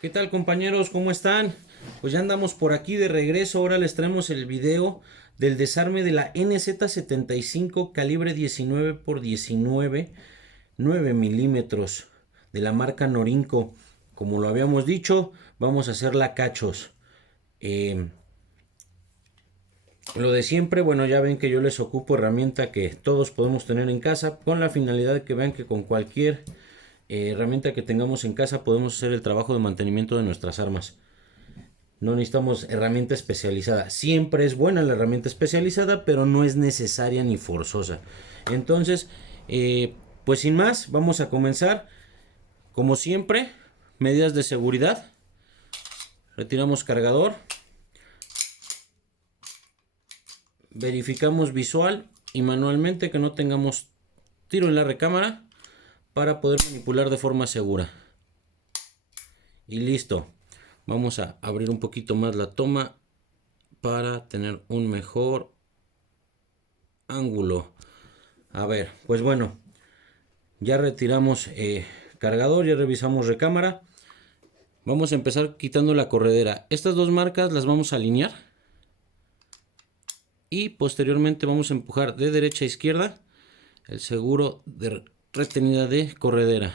¿Qué tal, compañeros? ¿Cómo están? Pues ya andamos por aquí de regreso. Ahora les traemos el video del desarme de la NZ75 calibre 19 por 19, 9 milímetros, de la marca Norinco. Como lo habíamos dicho, vamos a hacerla cachos. Eh, lo de siempre, bueno, ya ven que yo les ocupo herramienta que todos podemos tener en casa, con la finalidad de que vean que con cualquier herramienta que tengamos en casa podemos hacer el trabajo de mantenimiento de nuestras armas. No necesitamos herramienta especializada. Siempre es buena la herramienta especializada, pero no es necesaria ni forzosa. Entonces, pues sin más, vamos a comenzar. Como siempre, medidas de seguridad. Retiramos cargador. Verificamos visual y manualmente que no tengamos tiro en la recámara para poder manipular de forma segura. Y listo. Vamos a abrir un poquito más la toma para tener un mejor ángulo. A ver, pues bueno, ya retiramos cargador, ya revisamos recámara. Vamos a empezar quitando la corredera. Estas dos marcas las vamos a alinear y posteriormente vamos a empujar de derecha a izquierda el seguro de retenida de corredera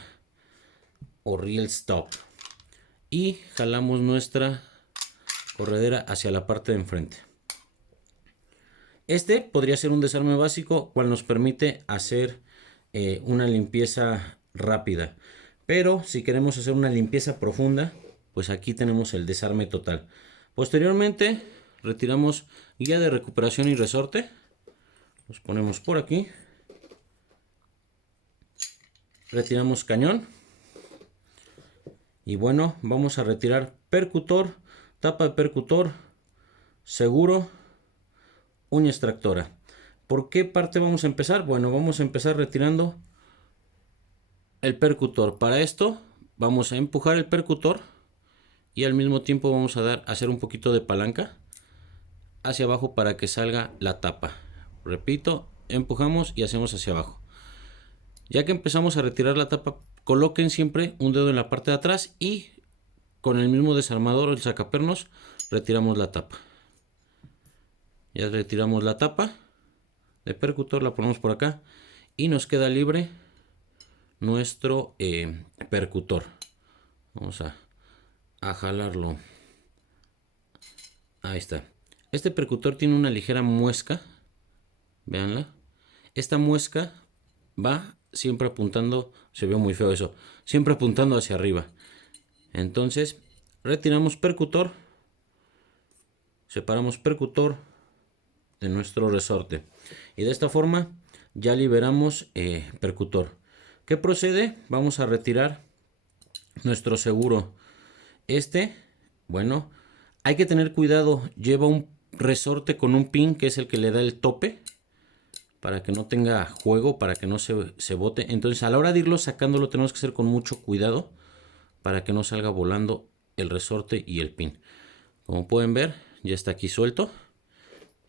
o reel stop y jalamos nuestra corredera hacia la parte de enfrente. Este podría ser un desarme básico, cual nos permite hacer una limpieza rápida. Pero si queremos hacer una limpieza profunda, pues aquí tenemos el desarme total. Posteriormente, retiramos guía de recuperación y resorte. Los ponemos por aquí. Retiramos cañón. Y bueno, vamos a retirar percutor, tapa de percutor, seguro, uña extractora. ¿Por qué parte vamos a empezar? Bueno, vamos a empezar retirando el percutor. Para esto vamos a empujar el percutor y al mismo tiempo vamos a hacer un poquito de palanca hacia abajo para que salga la tapa. Repito, empujamos y hacemos hacia abajo. Ya que empezamos a retirar la tapa, coloquen siempre un dedo en la parte de atrás y con el mismo desarmador, el sacapernos, retiramos la tapa. Ya retiramos la tapa de percutor, la ponemos por acá y nos queda libre nuestro percutor. Vamos a jalarlo. Ahí está. Este percutor tiene una ligera muesca. Veanla. Esta muesca va siempre apuntando. Se ve muy feo eso. Siempre apuntando hacia arriba. Entonces, retiramos percutor. Separamos percutor de nuestro resorte. Y de esta forma ya liberamos percutor. ¿Qué procede? Vamos a retirar nuestro seguro. Bueno, hay que tener cuidado. Lleva un resorte con un pin que es el que le da el tope para que no tenga juego, para que no se bote. Entonces a la hora de irlo sacando lo tenemos que hacer con mucho cuidado para que no salga volando el resorte y el pin. Como pueden ver, ya está aquí suelto.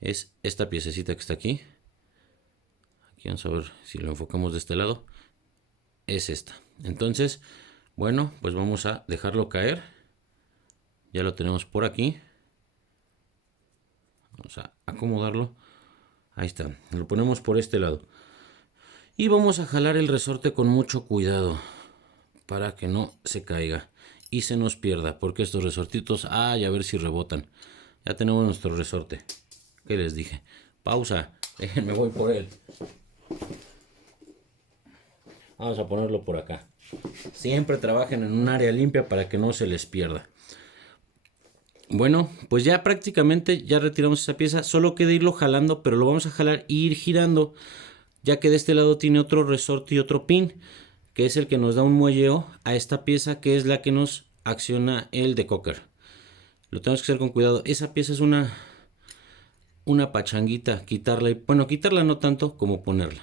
Es esta piececita que está aquí. Aquí vamos a ver si lo enfocamos de este lado. Es esta. Entonces, bueno, pues vamos a dejarlo caer. Ya lo tenemos por aquí. Vamos a acomodarlo. Ahí está. Lo ponemos por este lado. Y vamos a jalar el resorte con mucho cuidado para que no se caiga y se nos pierda. Porque estos resortitos, a ver si rebotan. Ya tenemos nuestro resorte. ¿Qué les dije? Pausa. Déjenme, voy por él. Vamos a ponerlo por acá. Siempre trabajen en un área limpia para que no se les pierda. Bueno, pues ya prácticamente ya retiramos esa pieza. Solo queda irlo jalando, pero lo vamos a jalar e ir girando, ya que de este lado tiene otro resorte y otro pin, que es el que nos da un muelleo a esta pieza, que es la que nos acciona el decocker. Lo tenemos que hacer con cuidado. Esa pieza es una pachanguita, quitarla. Y bueno, quitarla no tanto como ponerla.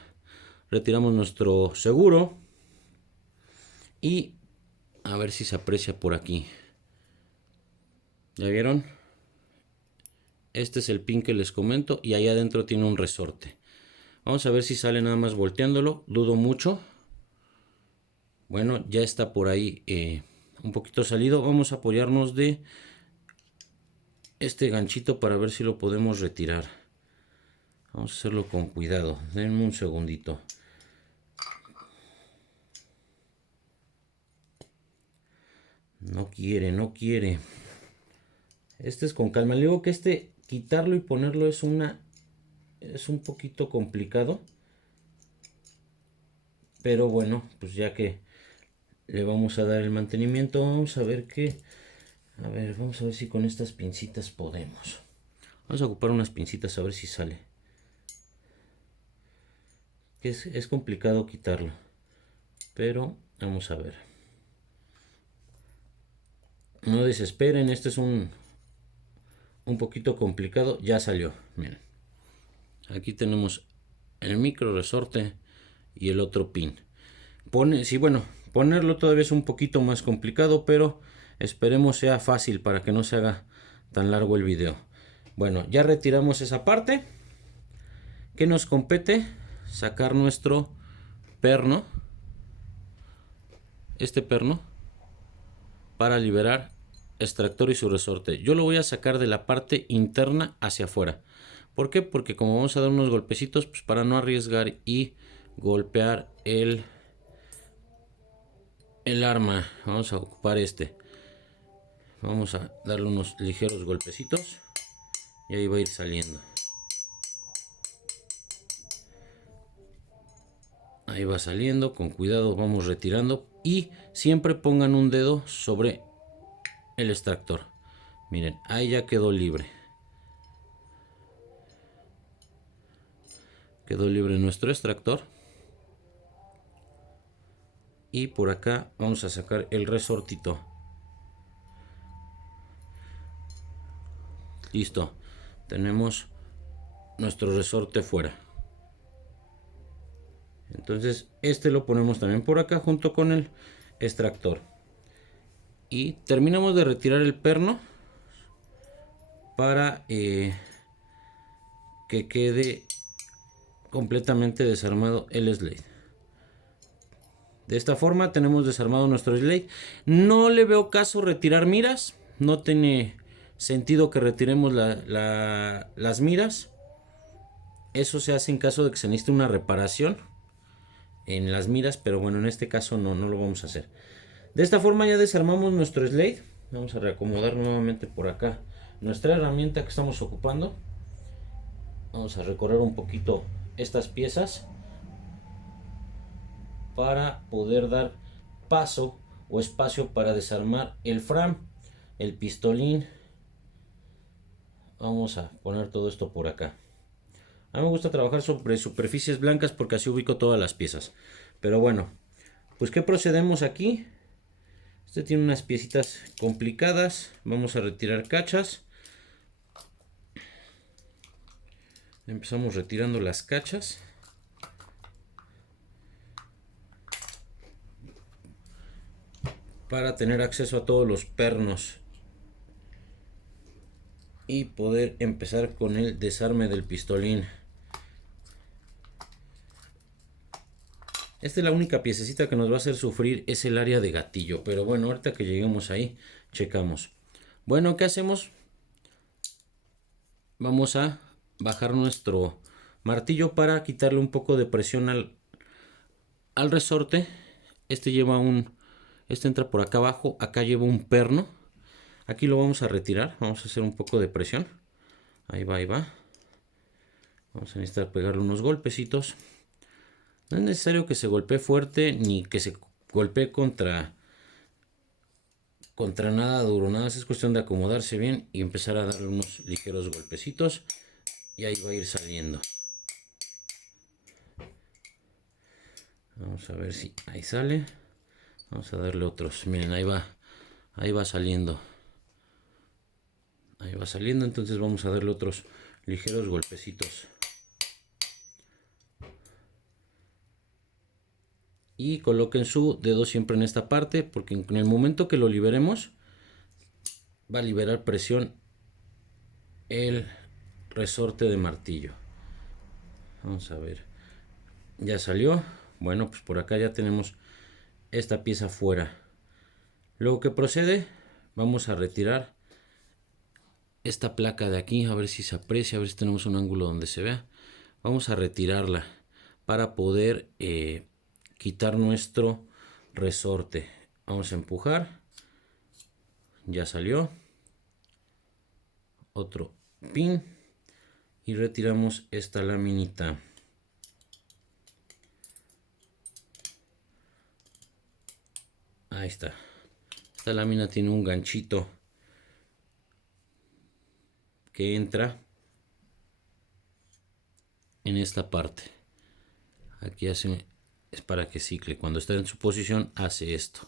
Retiramos nuestro seguro y a ver si se aprecia por aquí. ¿Ya vieron? Este es el pin que les comento y ahí adentro tiene un resorte. Vamos a ver si sale nada más volteándolo. Dudo mucho. Bueno, ya está por ahí un poquito salido. Vamos a apoyarnos de este ganchito para ver si lo podemos retirar. Vamos a hacerlo con cuidado. Denme un segundito. No quiere, no quiere. Este es con calma. Le digo que quitarlo y ponerlo es un poquito complicado. Pero bueno, pues ya que le vamos a dar el mantenimiento, vamos a ver vamos a ver si con estas pincitas podemos. Vamos a ocupar unas pincitas a ver si sale. Es complicado quitarlo, pero vamos a ver. No desesperen, este es un poquito complicado. Ya salió, miren. Aquí tenemos el micro resorte y el otro pin. Ponerlo todavía es un poquito más complicado, pero esperemos sea fácil para que no se haga tan largo el video. Bueno, ya retiramos esa parte. ¿Qué nos compete? Sacar nuestro perno. Este perno para liberar extractor y su resorte. Yo lo voy a sacar de la parte interna hacia afuera. ¿Por qué? Porque como vamos a dar unos golpecitos, pues para no arriesgar y golpear el arma, vamos a ocupar vamos a darle unos ligeros golpecitos y ahí va a ir saliendo. Ahí va saliendo, con cuidado vamos retirando y siempre pongan un dedo sobre el extractor. Miren, ahí ya quedó libre. Quedó libre nuestro extractor. Y por acá vamos a sacar el resortito. Listo. Tenemos nuestro resorte fuera. Entonces lo ponemos también por acá junto con el extractor. Y terminamos de retirar el perno para que quede completamente desarmado el slate. De esta forma tenemos desarmado nuestro slate. No le veo caso retirar miras. No tiene sentido que retiremos las miras. Eso se hace en caso de que se necesite una reparación en las miras, pero bueno, en este caso no lo vamos a hacer. De esta forma ya desarmamos nuestro slate. Vamos a reacomodar nuevamente por acá nuestra herramienta que estamos ocupando. Vamos a recorrer un poquito estas piezas para poder dar paso o espacio para desarmar el fram, el pistolín. Vamos a poner todo esto por acá. A mí me gusta trabajar sobre superficies blancas porque así ubico todas las piezas. Pero bueno, pues ¿qué procedemos aquí? Este tiene unas piecitas complicadas. Vamos a retirar cachas. Empezamos retirando las cachas. Para tener acceso a todos los pernos. Y poder empezar con el desarme del pistolín. Esta es la única piececita que nos va a hacer sufrir, es el área de gatillo. Pero bueno, ahorita que lleguemos ahí, checamos. Bueno, ¿qué hacemos? Vamos a bajar nuestro martillo para quitarle un poco de presión al resorte. Este entra por acá abajo, acá lleva un perno. Aquí lo vamos a retirar, vamos a hacer un poco de presión. Ahí va, ahí va. Vamos a necesitar pegarle unos golpecitos. No es necesario que se golpee fuerte ni que se golpee contra nada duro, nada, es cuestión de acomodarse bien y empezar a darle unos ligeros golpecitos y ahí va a ir saliendo. Vamos a ver si ahí sale. Vamos a darle otros. Miren, ahí va saliendo. Ahí va saliendo, entonces vamos a darle otros ligeros golpecitos. Y coloquen su dedo siempre en esta parte porque en el momento que lo liberemos va a liberar presión el resorte de martillo. Vamos a ver. Ya salió. Bueno, pues por acá ya tenemos esta pieza fuera. Luego que procede, vamos a retirar esta placa de aquí, a ver si se aprecia, a ver si tenemos un ángulo donde se vea. Vamos a retirarla para poder quitar nuestro resorte. Vamos a empujar. Ya salió. Otro pin. Y retiramos esta laminita. Ahí está. Esta lámina tiene un ganchito que entra en esta parte. Aquí hace, es para que cicle. Cuando está en su posición hace esto.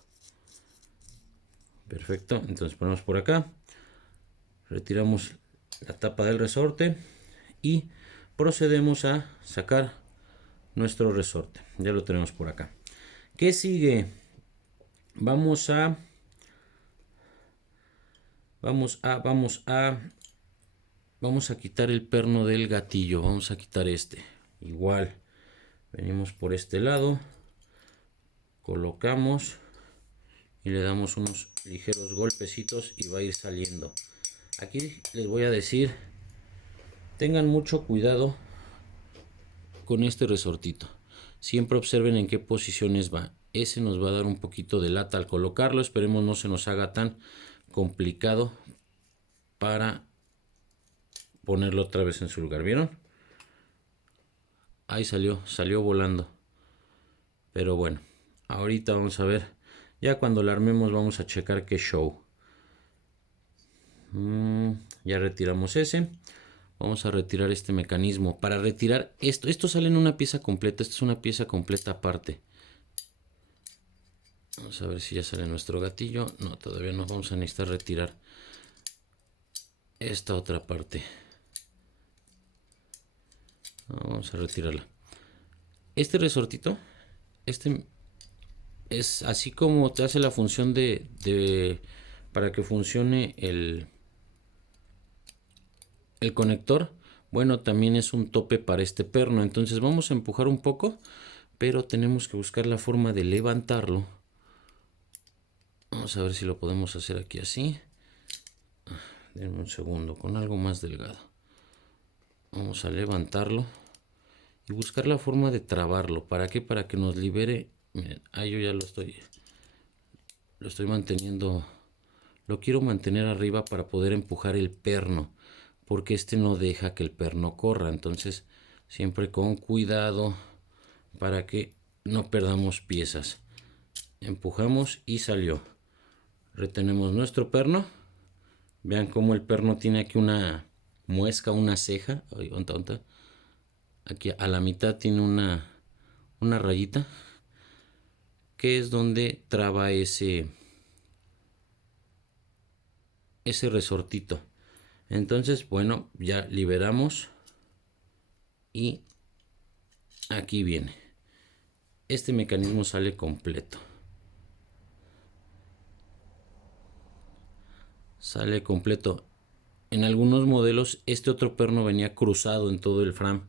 Perfecto. Entonces ponemos por acá. Retiramos la tapa del resorte y procedemos a sacar nuestro resorte. Ya lo tenemos por acá. ¿Qué sigue? Vamos a quitar el perno del gatillo. Vamos a quitar este. Igual, venimos por este lado, colocamos y le damos unos ligeros golpecitos y va a ir saliendo. Aquí les voy a decir, tengan mucho cuidado con este resortito. Siempre observen en qué posiciones va. Ese nos va a dar un poquito de lata al colocarlo. Esperemos no se nos haga tan complicado para ponerlo otra vez en su lugar. ¿Vieron? Ahí salió volando. Pero bueno, ahorita vamos a ver. Ya cuando la armemos vamos a checar qué show. Ya retiramos ese. Vamos a retirar este mecanismo. Para retirar esto sale en una pieza completa. Esta es una pieza completa aparte. Vamos a ver si ya sale nuestro gatillo. No, todavía no. Vamos a necesitar retirar esta otra parte. Vamos a retirarla. Este resortito, este es así como te hace la función para que funcione el conector. Bueno, también es un tope para este perno. Entonces vamos a empujar un poco, pero tenemos que buscar la forma de levantarlo. Vamos a ver si lo podemos hacer aquí así. Denme un segundo, con algo más delgado. Vamos a levantarlo y buscar la forma de trabarlo. ¿Para qué? Para que nos libere. Miren, ahí yo ya lo estoy manteniendo. Lo quiero mantener arriba para poder empujar el perno, porque este no deja que el perno corra. Entonces siempre con cuidado para que no perdamos piezas. Empujamos y salió. Retenemos nuestro perno. Vean cómo el perno tiene aquí una muesca, una ceja. Aquí a la mitad tiene una rayita, que es donde traba ese resortito. Entonces, bueno, ya liberamos y aquí viene. Este mecanismo sale completo. Sale completo. En algunos modelos este otro perno venía cruzado en todo el frame.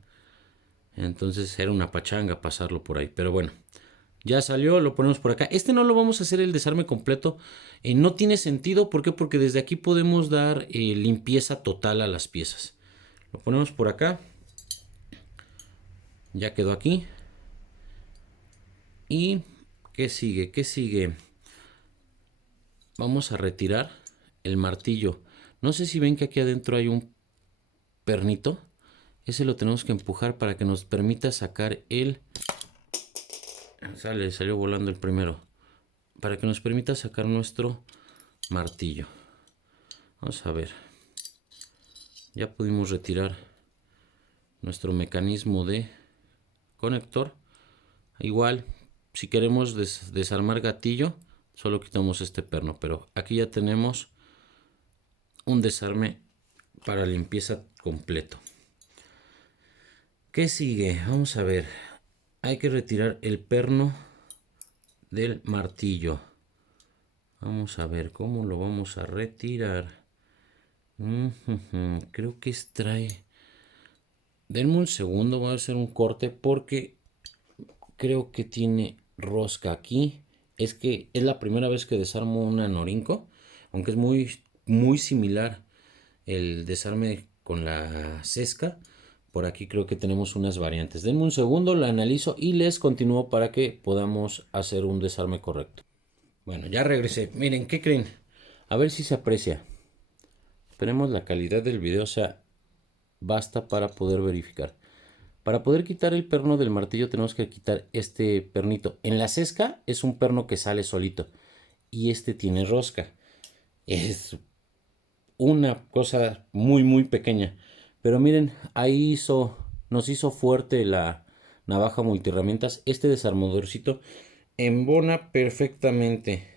Entonces era una pachanga pasarlo por ahí. Pero bueno, ya salió, lo ponemos por acá. Este no lo vamos a hacer el desarme completo. No tiene sentido. ¿Por qué? Porque desde aquí podemos dar limpieza total a las piezas. Lo ponemos por acá. Ya quedó aquí. ¿Y qué sigue? ¿Qué sigue? Vamos a retirar el martillo. No sé si ven que aquí adentro hay un pernito. Ese lo tenemos que empujar para que nos permita sacar el... Salió volando el primero. Para que nos permita sacar nuestro martillo. Vamos a ver. Ya pudimos retirar nuestro mecanismo de conector. Igual, si queremos desarmar gatillo, solo quitamos este perno. Pero aquí ya tenemos un desarme para limpieza completo. ¿Qué sigue? Vamos a ver. Hay que retirar el perno del martillo. Vamos a ver cómo lo vamos a retirar. Creo que extrae. Denme un segundo, voy a hacer un corte porque creo que tiene rosca aquí es que es la primera vez que desarmo una Norinco, aunque es muy similar el desarme con la Sesca. Por aquí creo que tenemos unas variantes. Denme un segundo, la analizo y les continúo para que podamos hacer un desarme correcto. Bueno, ya regresé. Miren, ¿qué creen? A ver si se aprecia. Esperemos la calidad del video sea basta para poder verificar. Para poder quitar el perno del martillo tenemos que quitar este pernito. En la Sesca es un perno que sale solito y este tiene rosca. Es una cosa muy pequeña. Pero miren, ahí nos hizo fuerte la navaja multiherramientas. Este desarmadorcito embona perfectamente.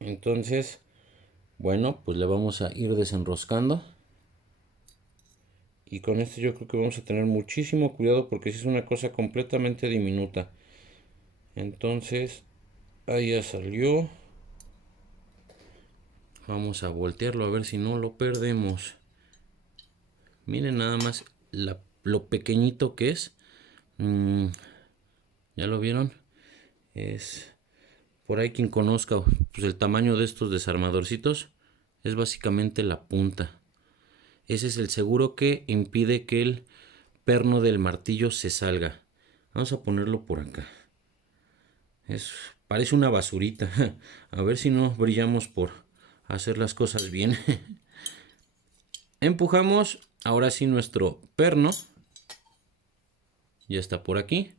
Entonces, bueno, pues le vamos a ir desenroscando. Y con este yo creo que vamos a tener muchísimo cuidado porque si es una cosa completamente diminuta. Entonces, ahí ya salió. Vamos a voltearlo a ver si no lo perdemos. Miren nada más lo pequeñito que es. ¿Ya lo vieron? Es por ahí quien conozca pues el tamaño de estos desarmadorcitos. Es básicamente la punta. Ese es el seguro que impide que el perno del martillo se salga. Vamos a ponerlo por acá. Parece una basurita. A ver si no brillamos por hacer las cosas bien. Empujamos. Ahora sí nuestro perno. Ya está por aquí.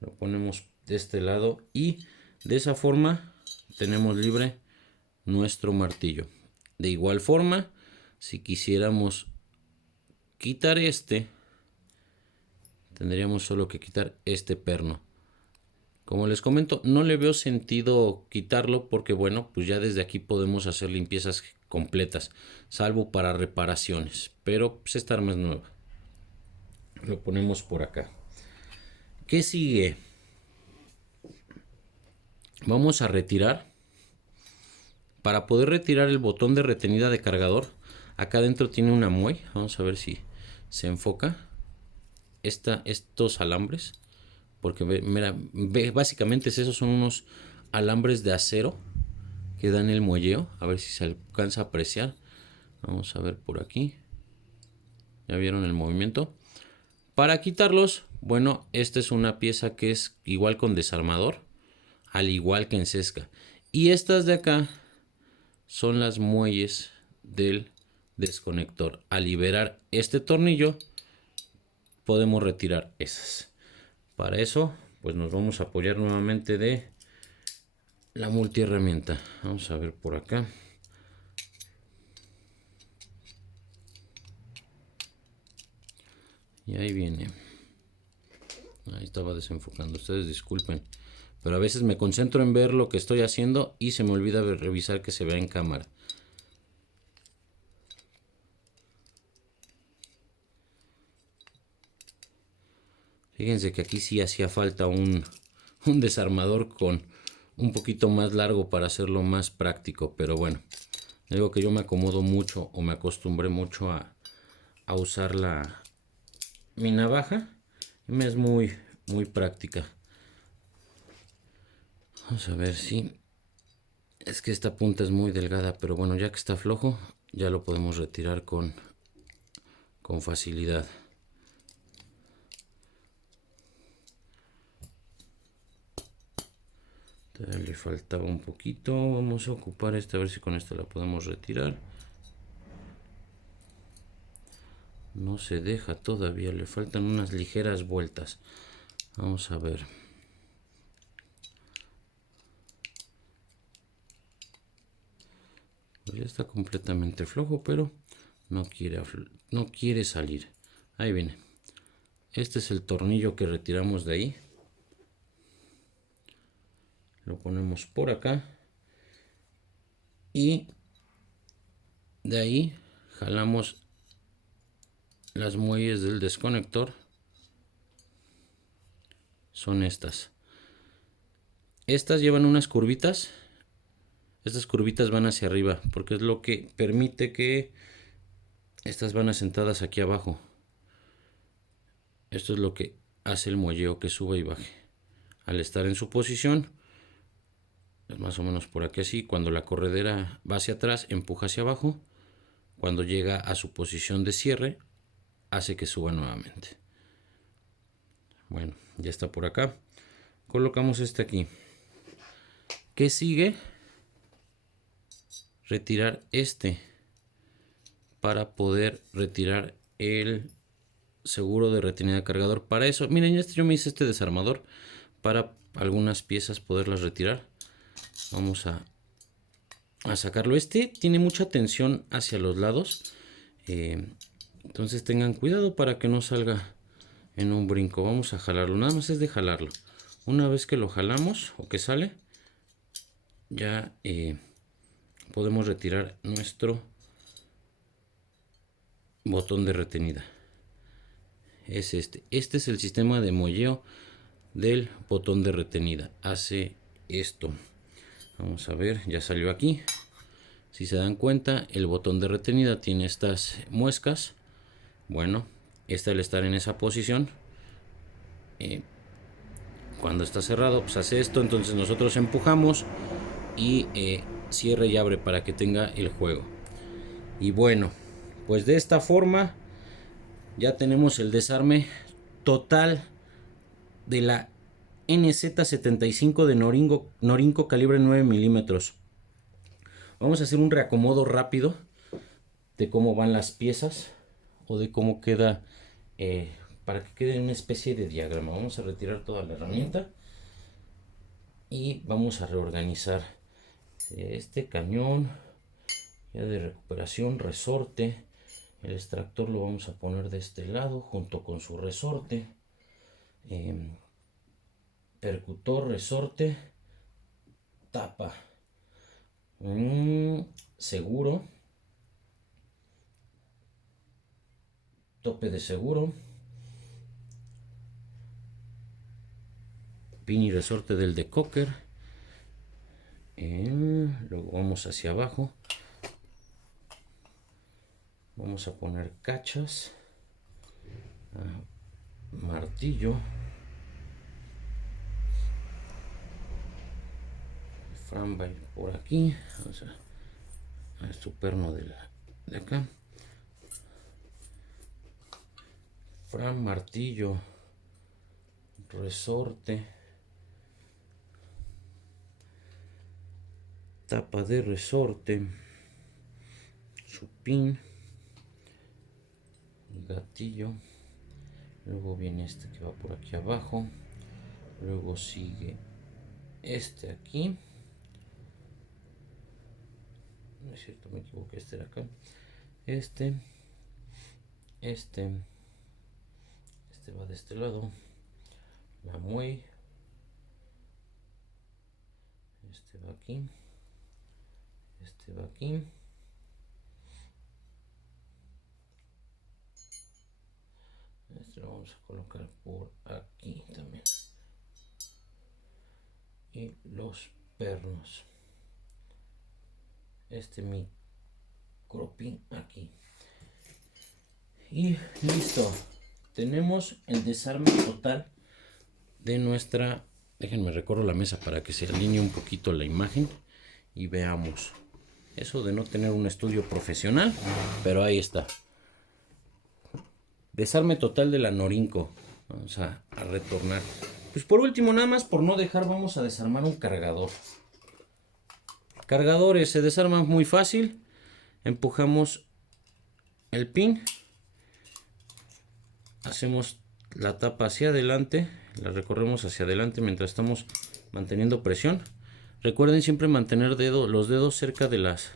Lo ponemos de este lado y de esa forma tenemos libre nuestro martillo. De igual forma, si quisiéramos quitar tendríamos solo que quitar este perno. Como les comento, no le veo sentido quitarlo porque bueno, pues ya desde aquí podemos hacer limpiezas completas, salvo para reparaciones, pero pues esta arma es nueva. Lo ponemos por acá. ¿Qué sigue? Vamos a retirar. Para poder retirar el botón de retenida de cargador, acá adentro tiene una muelle. Vamos a ver si se enfoca. Estos alambres, porque mira, básicamente esos son unos alambres de acero que dan el muelleo. A ver si se alcanza a apreciar. Vamos a ver por aquí. ¿Ya vieron el movimiento? Para quitarlos, bueno, esta es una pieza que es igual con desarmador, al igual que en Sesca. Y estas de acá son las muelles del desconector. Al liberar este tornillo, podemos retirar esas. Para eso, pues nos vamos a apoyar nuevamente de la multiherramienta. Vamos a ver por acá. Y ahí viene. Ahí estaba desenfocando. Ustedes disculpen. Pero a veces me concentro en ver lo que estoy haciendo y se me olvida revisar que se vea en cámara. Fíjense que aquí sí hacía falta un desarmador con un poquito más largo para hacerlo más práctico. Pero bueno, digo que yo me acomodo mucho o me acostumbré mucho a usar mi navaja. Y me es muy práctica. Vamos a ver si... Es que esta punta es muy delgada, pero bueno, ya que está flojo, ya lo podemos retirar con facilidad. Todavía le faltaba un poquito. Vamos a ocupar esta, a ver si con esta la podemos retirar. No se deja todavía, le faltan unas ligeras vueltas. Vamos a ver. Pues ya está completamente flojo, pero no quiere salir. Ahí viene. Este es el tornillo que retiramos de ahí. Lo ponemos por acá. Y de ahí jalamos las muelles del desconector. Son estas. Estas llevan unas curvitas. Estas curvitas van hacia arriba porque es lo que permite que estas van asentadas aquí abajo. Esto es lo que hace el muelleo que sube y baje. Al estar en su posición, más o menos por aquí así, cuando la corredera va hacia atrás, empuja hacia abajo. Cuando llega a su posición de cierre, hace que suba nuevamente. Bueno, ya está por acá. Colocamos este aquí. ¿Qué sigue? Retirar este para poder retirar el seguro de retenida de cargador. Para eso, miren, yo me hice este desarmador para algunas piezas poderlas retirar. Vamos a sacarlo. Este tiene mucha tensión hacia los lados, entonces tengan cuidado para que no salga en un brinco. Vamos a jalarlo, nada más es de jalarlo. Una vez que lo jalamos o que sale, ya podemos retirar nuestro botón de retenida. Es este es el sistema de molleo del botón de retenida. Hace esto. Vamos a ver, ya salió aquí. Si se dan cuenta, el botón de retenida tiene estas muescas. Bueno, al estar en esa posición, cuando está cerrado, pues hace esto. Entonces nosotros empujamos y cierra y abre para que tenga el juego. Y bueno, pues de esta forma ya tenemos el desarme total de la NZ75 de Norinco calibre 9 milímetros. Vamos a hacer un reacomodo rápido de cómo van las piezas o de cómo queda, para que quede una especie de diagrama. Vamos a retirar toda la herramienta y vamos a reorganizar este cañón ya de recuperación, resorte. El extractor lo vamos a poner de este lado junto con su resorte, percutor, resorte, tapa, seguro, tope de seguro, pin y resorte del de Cocker. Luego vamos hacia abajo, vamos a poner cachas, martillo, Fran va a ir por aquí. Vamos a su perno de acá. Fran, martillo, resorte, tapa de resorte, su pin, gatillo. Luego viene este que va por aquí abajo. Luego sigue este aquí. No es cierto, me equivoqué, este era acá. Este va de este lado. La muelle. Este va aquí. Este va aquí. Este lo vamos a colocar por aquí también. Y los pernos. Este micropin aquí. Y listo. Tenemos el desarme total de nuestra... Déjenme recorro la mesa para que se alinee un poquito la imagen y veamos. Eso de no tener un estudio profesional, pero ahí está. Desarme total de la Norinco. Vamos a retornar. Pues por último, nada más por no dejar, vamos a desarmar un cargador. Cargadores se desarman muy fácil. Empujamos el pin. Hacemos la tapa hacia adelante. La recorremos hacia adelante mientras estamos manteniendo presión. Recuerden siempre mantener los dedos cerca de las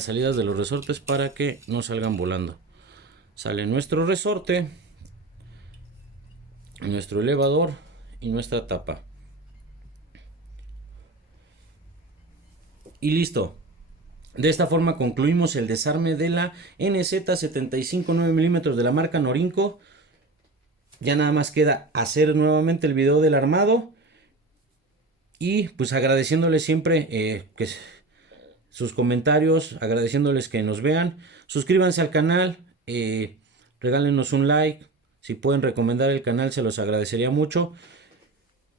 salidas de los resortes para que no salgan volando. Sale nuestro resorte, nuestro elevador y nuestra tapa. Y listo. De esta forma concluimos el desarme de la NZ75 9 milímetros de la marca Norinco. Ya nada más queda hacer nuevamente el video del armado. Y pues agradeciéndoles siempre que sus comentarios, agradeciéndoles que nos vean. Suscríbanse al canal, regálenos un like. Si pueden recomendar el canal se los agradecería mucho.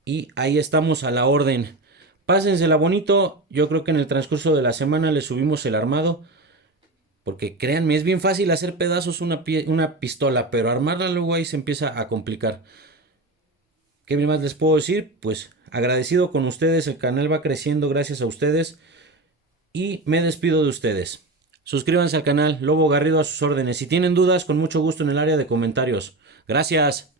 Y ahí estamos a la orden. Pásensela bonito. Yo creo que en el transcurso de la semana les subimos el armado. Porque créanme, es bien fácil hacer pedazos una pistola, pero armarla luego ahí se empieza a complicar. ¿Qué más les puedo decir? Pues agradecido con ustedes, el canal va creciendo gracias a ustedes y me despido de ustedes. Suscríbanse al canal, Lobo Garrido a sus órdenes. Si tienen dudas, con mucho gusto en el área de comentarios. Gracias.